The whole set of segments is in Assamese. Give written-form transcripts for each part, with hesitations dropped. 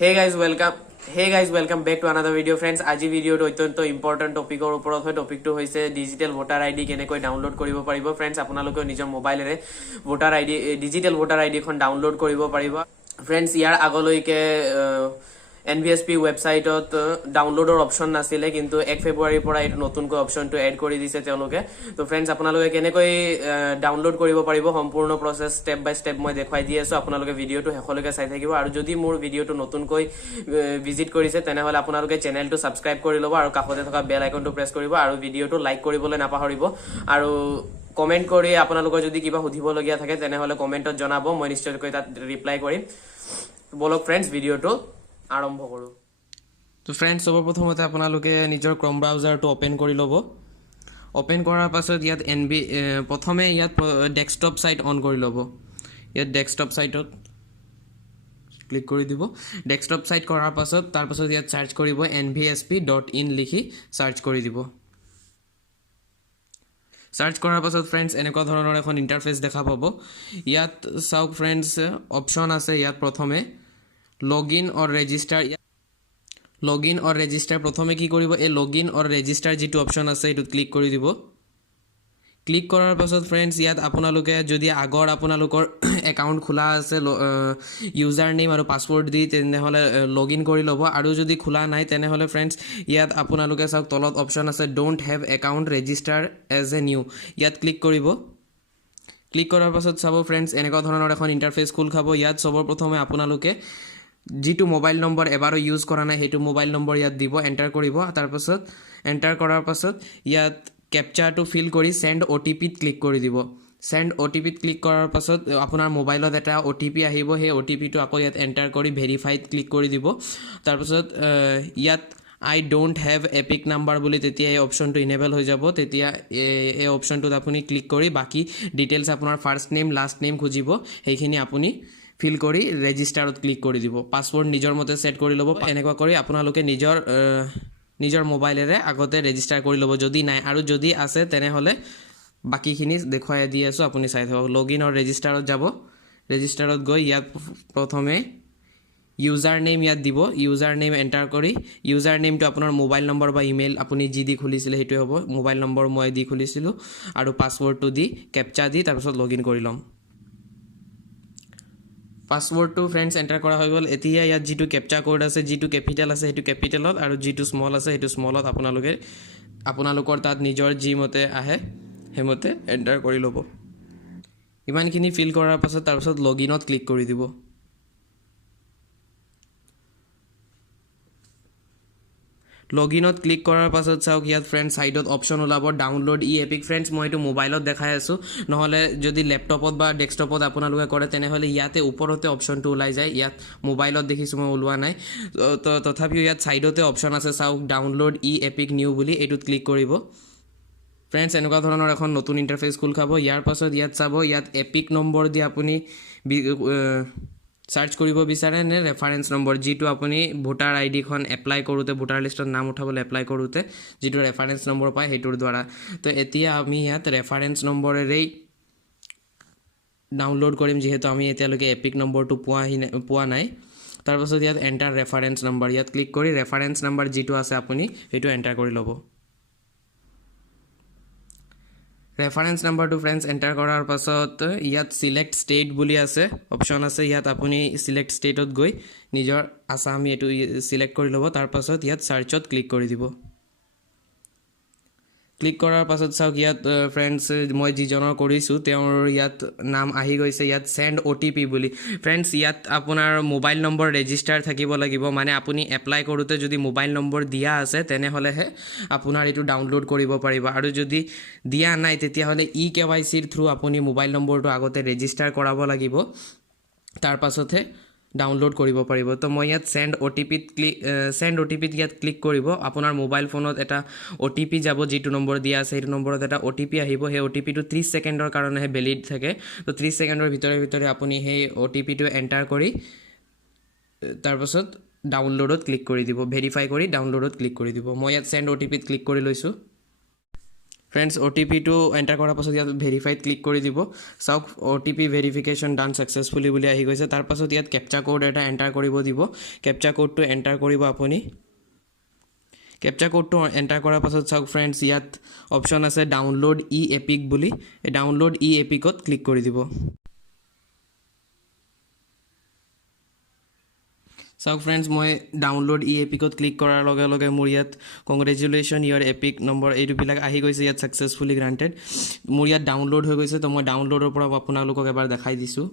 Hey guys, welcome. Hey guys, welcome back to another video, friends. আজি ভিডিওটো অত্যন্ত ইম্পৰ্টেন্ট টপিকৰ ওপৰত হয়। টপিকটো হৈছে ডিজিটেল ভোটাৰ আইডি কেনেকৈ ডাউনলোড কৰিব পাৰিব। ফ্ৰেণ্ডছ, আপোনালোকে নিজৰ মোবাইলেৰে ডিজিটেল ভোটাৰ আইডিখন ডাউনলোড কৰিব পাৰিব। ফ্ৰেণ্ডছ, ইয়াৰ আগলৈকে NVSP ৱেবছাইটত ডাউনলোডৰ অপশ্যন নাছিলে, কিন্তু 1 ফেব্ৰুৱাৰীৰ পৰা এইটো নতুনকৈ অপশ্যনটো এড কৰি দিছে তেওঁলোকে। তো ফ্ৰেণ্ডছ, আপোনালোকে কেনেকৈ ডাউনলোড কৰিব পাৰিব সম্পূৰ্ণ প্ৰচেছ ষ্টেপ বাই ষ্টেপ মই দেখুৱাই দি আছোঁ। আপোনালোকে ভিডিঅ'টো শেষলৈকে চাই থাকিব। আৰু যদি মোৰ ভিডিঅ'টো নতুনকৈ ভিজিট কৰিছে তেনেহ'লে আপোনালোকে চেনেলটো ছাবস্ক্ৰাইব কৰি ল'ব আৰু কাষতে থকা বেল আইকনটো প্ৰেছ কৰিব আৰু ভিডিঅ'টো লাইক কৰিবলৈ নাপাহৰিব। আৰু কমেণ্ট কৰি আপোনালোকৰ যদি কিবা সুধিবলগীয়া থাকে তেনেহ'লে কমেণ্টত জনাব, মই নিশ্চয়কৈ তাত ৰিপ্লাই কৰিম। বলক ফ্ৰেণ্ডছ, ভিডিঅ'টো আৰম্ভ কৰোঁ। তো ফ্ৰেণ্ডছ, সৰ্বপ্ৰথমতে আপোনালোকে নিজৰ ক্ৰম ব্ৰাউজাৰটো অ'পেন কৰি ল'ব। অ'পেন কৰাৰ পাছত ইয়াত প্ৰথমে ইয়াত ডেস্কটপ ছাইট অন কৰি ল'ব। ইয়াত ডেস্কটপ ছাইটত ক্লিক কৰি দিব। ডেস্কটপ ছাইট কৰাৰ পাছত তাৰপাছত ইয়াত চাৰ্চ কৰিব nvsp.in লিখি চাৰ্চ কৰি দিব। চাৰ্চ কৰাৰ পাছত ফ্ৰেণ্ডছ এনেকুৱা ধৰণৰ এখন ইণ্টাৰফেচ দেখা পাব। ইয়াত চাওক ফ্ৰেণ্ডছ, অপশ্যন আছে ইয়াত প্ৰথমে লগইন অৰ ৰেজিষ্টাৰ। প্ৰথমে কি কৰিব, এই লগইন অৰ ৰেজিষ্টাৰ যিটো অপশ্যন আছে এইটোত ক্লিক কৰি দিব। ক্লিক কৰাৰ পাছত ফ্ৰেণ্ডছ, ইয়াত আপোনালোকে যদি আগৰ আপোনালোকৰ একাউণ্ট খোলা আছে ইউজাৰ নেম আৰু পাছৱৰ্ড দি, তেনেহ'লে লগইন কৰি ল'ব। আৰু যদি খোলা নাই তেনেহ'লে ফ্ৰেণ্ডছ, ইয়াত আপোনালোকে চাওক তলত অপশ্যন আছে don't have account register as a new, ইয়াত ক্লিক কৰিব। ক্লিক কৰাৰ পাছত চাব ফ্ৰেণ্ডছ, এনেকুৱা ধৰণৰ এখন ইণ্টাৰফেচ খোল খাব। ইয়াত সৰ্বপ্ৰথমে আপোনালোকে যিটো মোবাইল নম্বৰ এবাৰো ইউজ কৰা নাই সেইটো মোবাইল নম্বৰ ইয়াত দিব, এণ্টাৰ কৰিব। তাৰপাছত এণ্টাৰ কৰাৰ পাছত ইয়াত কেপচাৰটো ফিল কৰি চেণ্ড OTPত ক্লিক কৰি দিব। চেণ্ড OTPত ক্লিক কৰাৰ পাছত আপোনাৰ মোবাইলত এটা OTP আহিব। সেই OTPটো আকৌ ইয়াত এণ্টাৰ কৰি ভেৰিফাইড ক্লিক কৰি দিব। তাৰপাছত ইয়াত আই ডোণ্ট হেভ এপিক নাম্বাৰ বুলি তেতিয়া এই অপশ্যনটো ইনেবল হৈ যাব। তেতিয়া এই অপশ্যনটোত আপুনি ক্লিক কৰি বাকী ডিটেইলছ আপোনাৰ ফাৰ্ষ্ট নেম লাষ্ট নেম খুজিব, সেইখিনি আপুনি ফিল কৰি ৰেজিষ্টাৰত ক্লিক কৰি দিব। পাছৱৰ্ড নিজৰ মতে ছেট কৰি ল'ব। এনেকুৱা কৰি আপোনালোকে নিজৰ মোবাইলেৰে আগতে ৰেজিষ্টাৰ কৰি ল'ব যদি নাই, আৰু যদি আছে তেনেহ'লে বাকীখিনি দেখুৱাই দি আছোঁ, আপুনি চাই থাকক। লগইন আৰু ৰেজিষ্টাৰত যাব। ৰেজিষ্টাৰত গৈ ইয়াত প্ৰথমে ইউজাৰ নেম ইয়াত দিব। ইউজাৰ নেম এণ্টাৰ কৰি ইউজাৰ নেমটো আপোনাৰ মোবাইল নম্বৰ বা ইমেইল আপুনি যি দি খুলিছিলে সেইটোৱে হ'ব। মোবাইল নম্বৰ মই দি খুলিছিলোঁ আৰু পাছৱৰ্ডটো দি কেপচা দি তাৰপিছত লগইন কৰি ল'ম। পাছৱৰ্ডটো ফ্ৰেণ্ডছ এণ্টাৰ কৰা হৈ গ'ল। এতিয়া ইয়াত যিটো কেপচা কোড আছে, যিটো কেপিটেল আছে সেইটো কেপিটেলত আৰু যিটো স্মল আছে সেইটো স্মলত আপোনালোকৰ তাত নিজৰ যি মতে আহে সেইমতে এণ্টাৰ কৰি ল'ব। ইমানখিনি ফিল কৰাৰ পাছত তাৰপিছত লগইনত ক্লিক কৰি দিব। লগইনত ক্লিক কৰাৰ পাছত চাওক ইয়াত ফ্ৰেণ্ডছ ছাইডত অপশ্যন ওলাব ডাউনলোড এপিক। ফ্ৰেণ্ডছ, মই এইটো মোবাইলত দেখাই আছোঁ, নহ'লে যদি লেপটপত বা ডেস্কটপত আপোনালোকে কৰে তেনেহ'লে ইয়াতে ওপৰতে অপশ্যনটো ওলাই যায়। ইয়াত মোবাইলত দেখিছোঁ, মই ওলোৱা নাই। তথাপিও ইয়াত ছাইডতে অপশ্যন আছে চাওক ডাউনলোড এপিক নিউ বুলি, এইটোত ক্লিক কৰিব। ফ্ৰেণ্ডছ, এনেকুৱা ধৰণৰ এখন নতুন ইণ্টাৰফেচ খোল খাব। ইয়াৰ পাছত ইয়াত চাব, ইয়াত এপিক নম্বৰ দি আপুনি চাৰ্চ কৰিব বিচাৰে নে ৰেফাৰেঞ্চ নম্বৰ, যিটো আপুনি ভোটাৰ আইডিখন এপ্লাই কৰোঁতে, ভোটাৰ লিষ্টত নাম উঠাবলৈ এপ্লাই কৰোঁতে যিটো ৰেফাৰেঞ্চ নম্বৰ পায় সেইটোৰ দ্বাৰা। তো এতিয়া আমি ইয়াত ৰেফাৰেঞ্চ নম্বৰেৰেই ডাউনলোড কৰিম, যিহেতু আমি এতিয়ালৈকে এপিক নম্বৰটো পোৱা নাই। তাৰপাছত ইয়াত এণ্টাৰ ৰেফাৰেঞ্চ নম্বৰ, ইয়াত ক্লিক কৰি ৰেফাৰেঞ্চ নম্বৰ যিটো আছে আপুনি সেইটো এণ্টাৰ কৰি ল'ব। ৰেফাৰেঞ্চ নাম্বাৰটো ফ্ৰেণ্ডছ এণ্টাৰ কৰাৰ পাছত ইয়াত চিলেক্ট ষ্টেট বুলি আছে, অপশ্যন আছে। ইয়াত আপুনি চিলেক্ট ষ্টেটত গৈ নিজৰ আছাম এইটো চিলেক্ট কৰি ল'ব। তাৰপাছত ইয়াত চাৰ্চত ক্লিক কৰি দিব। ক্লিক কৰাৰ পাছত চাওক ইয়াত ফ্ৰেণ্ডছ, মই যিজনৰ কৰিছোঁ তেওঁৰ ইয়াত নাম আহি গৈছে, ইয়াত চেণ্ড OTP বুলি। ফ্ৰেণ্ডছ, ইয়াত আপোনাৰ মোবাইল নম্বৰ ৰেজিষ্টাৰ থাকিব লাগিব, মানে আপুনি এপ্লাই কৰোঁতে যদি মোবাইল নম্বৰ দিয়া আছে তেনেহ'লেহে আপোনাৰ এইটো ডাউনলোড কৰিব পাৰিব। আৰু যদি দিয়া নাই তেতিয়াহ'লে KYCৰ থ্ৰু আপুনি মোবাইল নম্বৰটো আগতে ৰেজিষ্টাৰ কৰাব লাগিব, তাৰ পাছতহে ডাউনলোড কৰিব পাৰিব। তো মই ইয়াত চেণ্ড OTPত ইয়াত ক্লিক কৰিব। আপোনাৰ মোবাইল ফোনত এটা OTP যাব, যিটো নম্বৰ দিয়া আছে সেইটো নম্বৰত এটা OTP আহিব। সেই OTPটো 30 ছেকেণ্ডৰ কাৰণেহে ভেলিড থাকে। তো 30 ছেকেণ্ডৰ ভিতৰে আপুনি সেই OTPটো এণ্টাৰ কৰি তাৰপাছত ডাউনলোডত ক্লিক কৰি দিব। ভেৰিফাই কৰি ডাউনলোডত ক্লিক কৰি দিব। মই ইয়াত চেণ্ড OTPত ক্লিক কৰি লৈছোঁ। ফ্ৰেণ্ডছ OTPটো এণ্টাৰ কৰাৰ পাছত ইয়াত ভেৰিফাইড ক্লিক কৰি দিব চাওক OTP ভেৰিফিকেশ্যন ডান ছাকচেছফুলি বুলি আহি গৈছে তাৰ পাছত ইয়াত কেপচা কোড এটা এণ্টাৰ কৰিব দিব কেপচা কোডটো এণ্টাৰ কৰিব আপুনি কেপচা কোডটো এণ্টাৰ কৰাৰ পাছত চাওক ফ্ৰেণ্ডছ ইয়াত অপশ্যন আছে ডাউনলোড এপিক বুলি এই ডাউনলোড এপিকত ক্লিক কৰি দিব চাওক ফ্ৰেণ্ডছ মই ডাউনলোড এপিকত ক্লিক কৰাৰ লগে লগে মোৰ ইয়াত কংগ্ৰেচুলেশ্যন ইয়ৰ এপিক নম্বৰ এইটোবিলাক আহি গৈছে ইয়াত ছাকচেছফুলি গ্ৰাণ্টেড মোৰ ইয়াত ডাউনলোড হৈ গৈছে তো মই ডাউনলোডৰ পৰা আপোনালোকক এবাৰ দেখাই দিছোঁ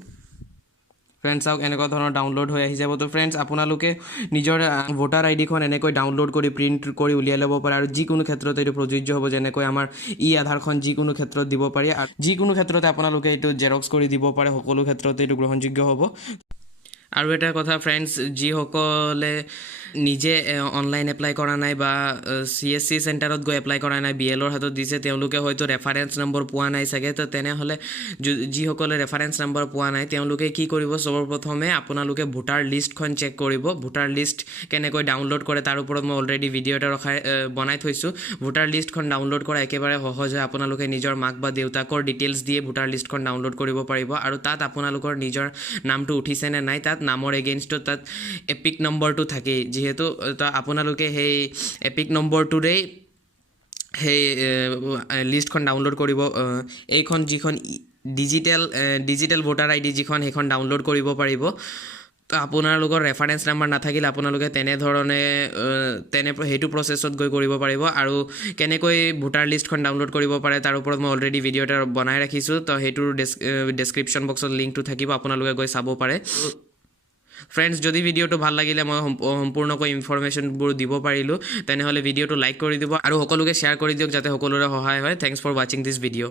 ফ্ৰেণ্ডছ চাওক এনেকুৱা ধৰণৰ ডাউনলোড হৈ আহি যাব তো ফ্ৰেণ্ডছ আপোনালোকে নিজৰ ভোটাৰ আইডিখন এনেকৈ ডাউনলোড কৰি প্ৰিণ্ট কৰি উলিয়াই ল'ব পাৰে আৰু যিকোনো ক্ষেত্ৰত এইটো প্ৰযোজ্য হ'ব যেনেকৈ আমাৰ আধাৰখন যিকোনো ক্ষেত্ৰত দিব পাৰি আৰু যিকোনো ক্ষেত্ৰতে আপোনালোকে এইটো জেৰক্স কৰি দিব পাৰে সকলো ক্ষেত্ৰতে এইটো গ্ৰহণযোগ্য হ'ব আৰু এটা কথা ফ্ৰেণ্ডছ যিসকলে নিজে অনলাইন এপ্লাই কৰা নাই বা CSC চেণ্টাৰত গৈ এপ্লাই কৰা নাই BLৰ হাতত দিছে তেওঁলোকে হয়তো ৰেফাৰেঞ্চ নম্বৰ পোৱা নাই চাগে তো তেনেহ'লে যিসকলে ৰেফাৰেঞ্চ নম্বৰ পোৱা নাই তেওঁলোকে কি কৰিব সৰ্বপ্ৰথমে আপোনালোকে ভোটাৰ লিষ্টখন চেক কৰিব ভোটাৰ লিষ্ট কেনেকৈ ডাউনলোড কৰে তাৰ ওপৰত মই অলৰেডি ভিডিঅ' এটা বনাই থৈছোঁ ভোটাৰ লিষ্টখন ডাউনলোড কৰা একেবাৰে সহজ হয় আপোনালোকে নিজৰ মাক বা দেউতাকৰ ডিটেইলছ দিয়ে ভোটাৰ লিষ্টখন ডাউনলোড কৰিব পাৰিব আৰু তাত আপোনালোকৰ নিজৰ নামটো উঠিছে নে নাই তাত নামৰ এগেইনষ্টত তাত এপিক নম্বৰটো থাকেই যিহেতু আপোনালোকে সেই এপিক নম্বৰটোৰেই সেই লিষ্টখন ডাউনলোড কৰিব এইখন যিখন ডিজিটেল ভোটাৰ আইডি যিখন সেইখন ডাউনলোড কৰিব পাৰিব তো আপোনালোকৰ ৰেফাৰেঞ্চ নাম্বাৰ নাথাকিলে আপোনালোকে তেনেধৰণে সেইটো প্ৰচেছত গৈ কৰিব পাৰিব আৰু কেনেকৈ ভোটাৰ লিষ্টখন ডাউনলোড কৰিব পাৰে তাৰ ওপৰত মই অলৰেডি ভিডিঅ' এটা বনাই ৰাখিছোঁ তো সেইটোৰ ডেছক্ৰিপশ্যন বক্সত লিংকটো থাকিব আপোনালোকে গৈ চাব পাৰে ফ্ৰেণ্ডছ যদি ভিডিঅ'টো ভাল লাগিলে মই সম্পূৰ্ণকৈ ইনফৰমেশ্যনবোৰ দিব পাৰিলোঁ তেনেহ'লে ভিডিঅ'টো লাইক কৰি দিব আৰু সকলোকে শ্বেয়াৰ কৰি দিয়ক যাতে সকলোৰে সহায় হয় থেংকছ ফৰ ৱাচিং দিছ ভিডিঅ'